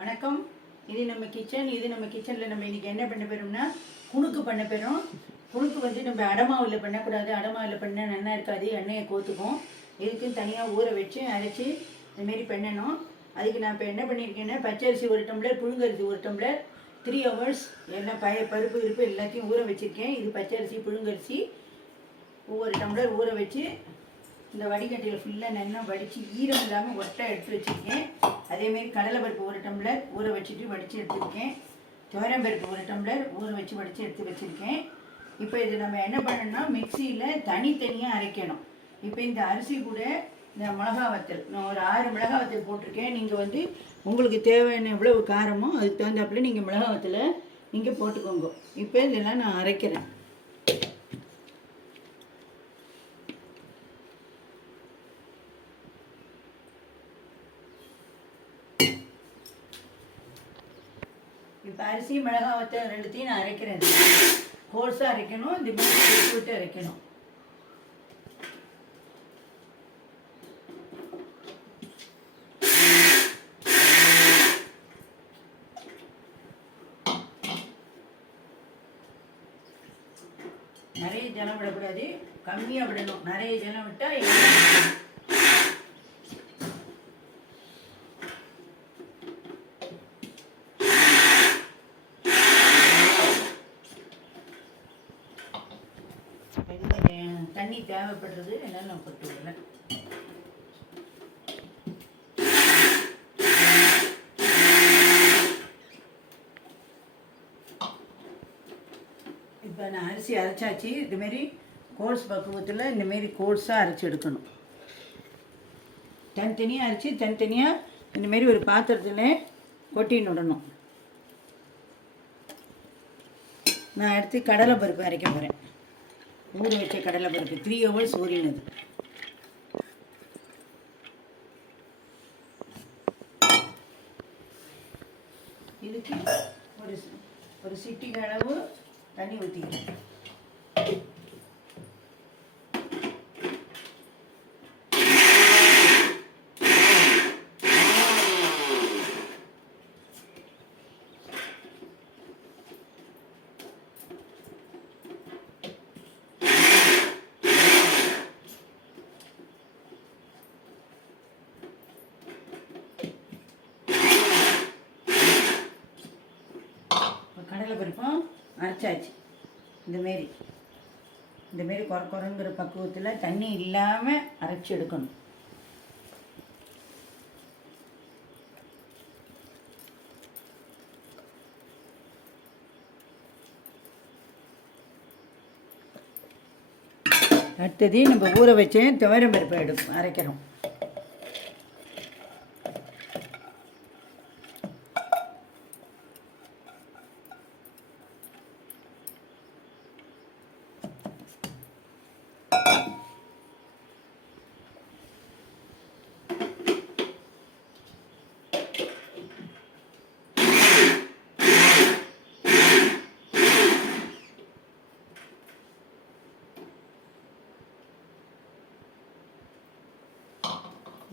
வணக்கம். இது நம்ம கிச்சன் இது நம்ம கிச்சனில் நம்ம இன்றைக்கி என்ன பண்ண போகிறோம்னா குணுக்கு பண்ண போகிறோம் குணுக்கு வந்து நம்ம அடமாவில் பண்ணக்கூடாது. அடமாவில் பண்ணால் நல்லா இருக்காது. எண்ணெயை கோத்துக்கும். இதுக்கு தனியாக ஊற வச்சு அரைச்சி இதுமாரி பண்ணணும். அதுக்கு நான் இப்போ என்ன பண்ணியிருக்கேன்னா பச்சரிசி ஒரு டம்ளர் புழுங்கரிசி ஒரு டம்ளர் த்ரீ ஹவர்ஸ் எல்லாம் பய பருப்பு இருப்பு எல்லாத்தையும் ஊற வச்சுருக்கேன். இது பச்சரிசி புழுங்கரிசி ஒவ்வொரு டம்ளர் ஊற வச்சு இந்த வடிகட்டியில் ஃபுல்லாக நல்லா வடித்து ஈரம் இல்லாமல் ஒட்டை எடுத்து வச்சுருக்கேன். அதேமாரி கடலைப்பருப்பு ஒரு டம்ளர் ஊற வச்சுட்டு வடித்து எடுத்துருக்கேன். துவரம்பருப்பு ஒரு டம்ளர் ஊற வச்சு வடித்து எடுத்து வச்சுருக்கேன். இப்போ இது நம்ம என்ன பண்ணணும்னா மிக்சியில் தனித்தனியாக அரைக்கணும். இப்போ இந்த அரிசி கூட இந்த மிளகா வத்தல் நான் ஒரு ஆறு மிளகா வத்தல் போட்டிருக்கேன். நீங்கள் வந்து உங்களுக்கு தேவையான எவ்வளவு காரமோ அதுக்கு தகுந்தாப்புல நீங்கள் மிளகா வத்தலை நீங்கள் போட்டுக்கோங்க. இப்போ இதெல்லாம் நான் அரைக்கிறேன். இப்போ அரிசி மிளகா வச்ச ரெண்டுத்தையும் நான் அரைக்கிறேன். கோல்ஸாக அரைக்கணும் இந்த மாதிரி விட்டு விட்டு அரைக்கணும். நிறைய ஜலம் விடக்கூடாது. கம்மியாக விடணும். நிறைய ஜலம் விட்டால் கொஞ்சம் தண்ணி தேவைப்படுறது என்னால் நான் போட்டு விடுறேன் இப்போ நான் அரிசி அரைச்சாச்சு. இதுமாரி கோல்ஸ் பக்குவத்தில் இந்தமாரி கோல்ஸாக அரைச்சி எடுக்கணும். தனித்தனியாக அரைச்சி தனித்தனியாக இந்தமாரி ஒரு பாத்திரத்தில் கொட்டின்னு விடணும். நான் எடுத்து கடலை பருப்பு அரைக்க போகிறேன் ஊற வச்ச கடலை பருப்பு த்ரீ ஹவர்ஸ் ஊறினது. இதுக்கு ஒரு ஒரு சிட்டிக்கு அளவு தண்ணி ஊற்றிக்கிறேன் இப்போ பருப்பும் அரைச்சாச்சு இந்தமாரி இந்தமாரி குறை குறைங்கிற பக்குவத்தில் தண்ணி இல்லாமல் அரைச்சி எடுக்கணும். அடுத்தது நம்ம ஊற வச்சேன் துவரம் பருப்பு எடு அரைக்கிறோம்.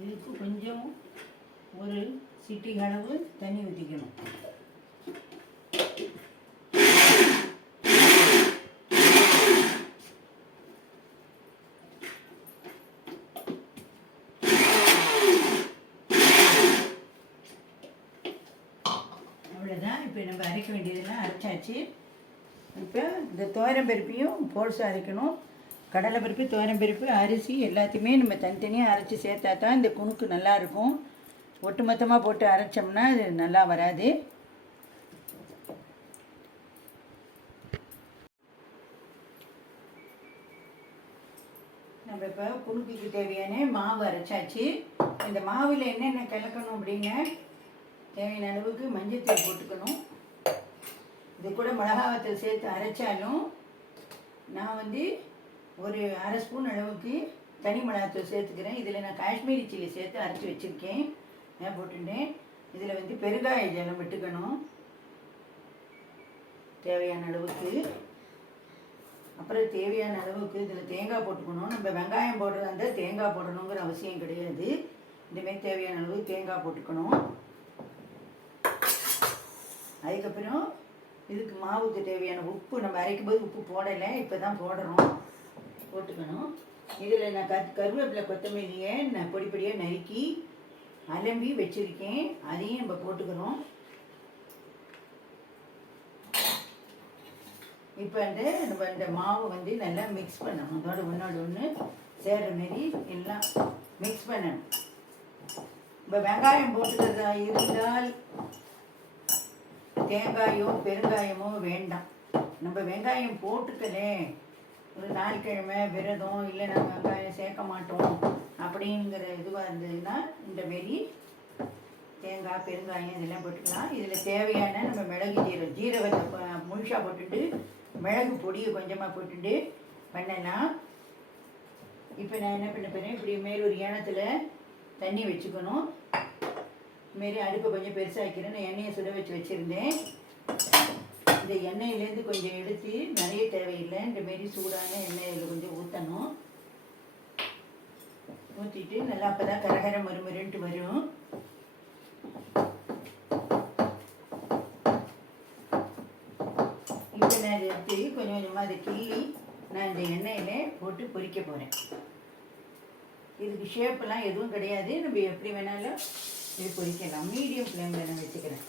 இதுக்கு கொஞ்சம் ஒரு சிட்டி அளவு தண்ணி ஊற்றிக்கணும் அவ்வளோதான் இப்போ நம்ம அரைக்க வேண்டியதெல்லாம் அரைச்சாச்சு. இப்போ இந்த துவரம் பருப்பையும் போல்ஸ் அரைக்கணும். கடலை பருப்பு துவரம் பருப்பு அரிசி எல்லாத்தையுமே நம்ம தனித்தனியாக அரைச்சி சேர்த்தா தான் இந்த குணுக்கு நல்லாயிருக்கும் ஒட்டுமொத்தமாக போட்டு அரைச்சோம்னா அது நல்லா வராது. நம்ம இப்போ குணுக்குக்கு தேவையான மாவு அரைச்சாச்சு. இந்த மாவில் என்னென்ன கலக்கணும் அப்படின்னா தேவையான அளவுக்கு மஞ்சத்தூள் போட்டுக்கணும். இது கூட மிளகாவத்தல் சேர்த்து அரைச்சாலும் நான் வந்து ஒரு அரை ஸ்பூன் அளவுக்கு தனி மிளகாத்தூள் சேர்த்துக்கிறேன். இதில் நான் காஷ்மீரி சில்லி சேர்த்து அரைச்சி வச்சுருக்கேன். நான் போட்டுட்டேன். இதில் வந்து பெருங்காய ஜலம் விட்டுக்கணும். தேவையான அளவுக்கு. அப்புறம் தேவையான அளவுக்கு இதில் தேங்காய் போட்டுக்கணும். நம்ம வெங்காயம் போடுறதா இருந்தால் தேங்காய் போடணுங்கிற அவசியம் கிடையாது. இந்தமாரி தேவையான அளவு தேங்காய் போட்டுக்கணும். அதுக்கப்புறம் இதுக்கு மாவுக்கு தேவையான உப்பு நம்ம அரைக்கும் போது உப்பு போடலை. இப்போ தான் போடுறோம். போட்டுக்கணும். இதில் நான் கத் கருவேப்பிலை கொத்தமல்லியை நான் பொடி பொடியாக நறுக்கி அலம்பி வச்சுருக்கேன். அதையும் நம்ம போட்டுக்கிறோம். இப்போ வந்து நம்ம இந்த மாவு வந்து நல்லா மிக்ஸ் பண்ணணும். அதோட ஒன்றோட ஒன்று சேர்ற மாரி எல்லாம் மிக்ஸ் பண்ணணும். இப்போ வெங்காயம் போட்டுக்கிறதா இருந்தால் தேங்காயோ பெருங்காயமோ வேண்டாம். நம்ம வெங்காயம் போட்டுக்கலே. ஒரு ஞாயிற்றுக்கிழமை விரதம் இல்லை நாங்கள் வெங்காயம் சேர்க்க மாட்டோம் அப்படிங்கிற இதுவாக இருந்ததுன்னா இந்த மாரி தேங்காய் பெருங்காயம் இதெல்லாம் போட்டுக்கலாம். இதில் தேவையான நம்ம மிளகு ஜீரகம் ஜீரகத்தை முழுசாக போட்டுட்டு மிளகு பொடியை கொஞ்சமாக போட்டுட்டு பண்ணலாம் இப்போ நான் என்ன பண்ண போகிறேன் இப்படி மேல் ஒரு ஏனத்தில் தண்ணி வச்சுக்கணும். மாரி அடுப்பை கொஞ்சம் பெருசாக்கிறேன் நான் எண்ணெயை சுட வச்சு வச்சுருந்தேன். இந்த எண்ணெயிலேருந்து கொஞ்சம் எடுத்து நிறைய தேவையில்லை. இந்த மாரி சூடான எண்ணெயில் கொஞ்சம் ஊற்றணும் ஊற்றிட்டு நல்லா அப்போ தான் கரகர மறுமருன்ட்டு வரும். இப்போ நான் இதை எடுத்து கொஞ்சம் கொஞ்சமாக அதை கிள்ளி நான் இந்த எண்ணெயில் போட்டு பொரிக்க போகிறேன் இதுக்கு ஷேப்பெல்லாம் எதுவும் கிடையாது. நம்ம எப்படி வேணாலும் இது பொரிக்கலாம். மீடியம் ஃப்ளேமில் நான் வச்சுக்கிறேன்.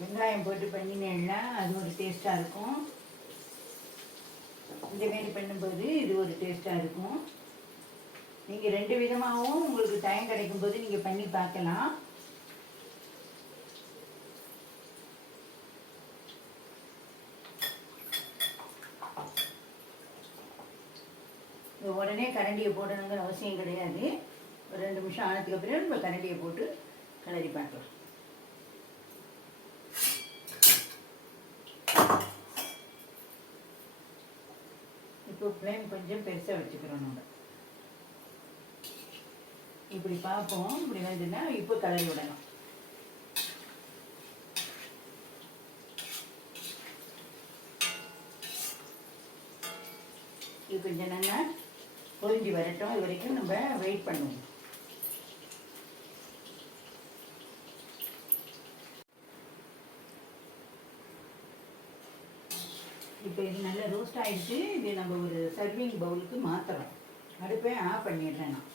வெங்காயம் போட்டு பண்ணினேன்னா அது ஒரு டேஸ்ட்டாக இருக்கும். இந்த மாரி பண்ணும்போது இது ஒரு டேஸ்ட்டாக இருக்கும். நீங்கள் ரெண்டு விதமாகவும் உங்களுக்கு டைம் கிடைக்கும் போது நீங்கள் பண்ணி பார்க்கலாம். உடனே கரண்டியை போடணுங்கிற அவசியம் கிடையாது. ஒரு ரெண்டு நிமிஷம் ஆனதுக்கு அப்புறம் நம்ம கரண்டியை போட்டு கிளறி பார்க்கலாம். இப்போ ஃப்ளேம் கொஞ்சம் பெருசாக வச்சுக்கிறோம் நம்ம. இப்படி பார்ப்போம். இப்படி வந்துன்னா இப்போ கலரி விடணும் இது கொஞ்சம் நல்லா பொரிஞ்சு வரட்டும். இது வரைக்கும் நம்ம வெயிட் பண்ணுவோம். இப்போ இது நல்லா ரோஸ்ட் ஆகிடுச்சு இது நம்ம ஒரு சர்விங் பவுலுக்கு மாற்றுறோம் அடுப்பை ஆஃப் பண்ணிடுறேன் நான்.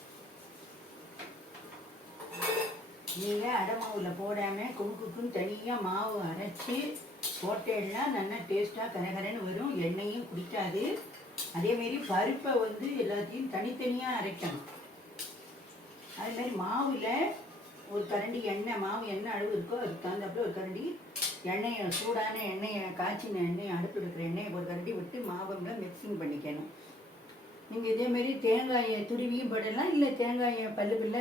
நீங்கள் அடை மாவில் போடாமல் குறுக்குக்குன்னு தனியாக மாவு அரைச்சி போட்டேன்னா நல்லா டேஸ்ட்டாக கரகரன்னு வரும். எண்ணெயும் குடிக்காது அதேமாரி பருப்பை வந்து எல்லாத்தையும் தனித்தனியாக அரைக்கணும். அதே மாவில் ஒரு கரண்டி எண்ணெய் மாவு எண்ணெய் அளவு இருக்கோ அதுக்கு தகுந்தாப்புல ஒரு கரண்டி எண்ணெயை சூடான எண்ணெயை காய்ச்சின எண்ணெயை அடுப்பு இருக்கிற எண்ணெயை ஒரு கரண்டி விட்டு மாவுல மிக்சிங் பண்ணிக்கணும். நீங்கள் இதேமாரி தேங்காயை துருவியும் படலாம் இல்லை தேங்காயை பல்லு பில்ல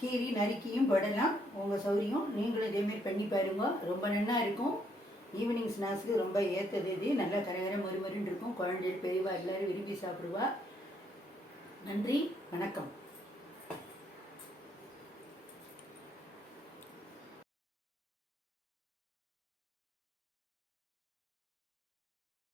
கீறி நறுக்கியும் படலாம். உங்கள் சௌரியம் நீங்களும் இதேமாரி பண்ணி பாருங்க. ரொம்ப நல்லா இருக்கும். ஈவினிங் ஸ்நாக்ஸுக்கு ரொம்ப ஏற்றது இது. நல்லா கரகர மொறுமொருன்னு இருக்கும். குழந்தைகள் பெரியவா எல்லோரும் விரும்பி சாப்பிடுவா. நன்றி வணக்கம்.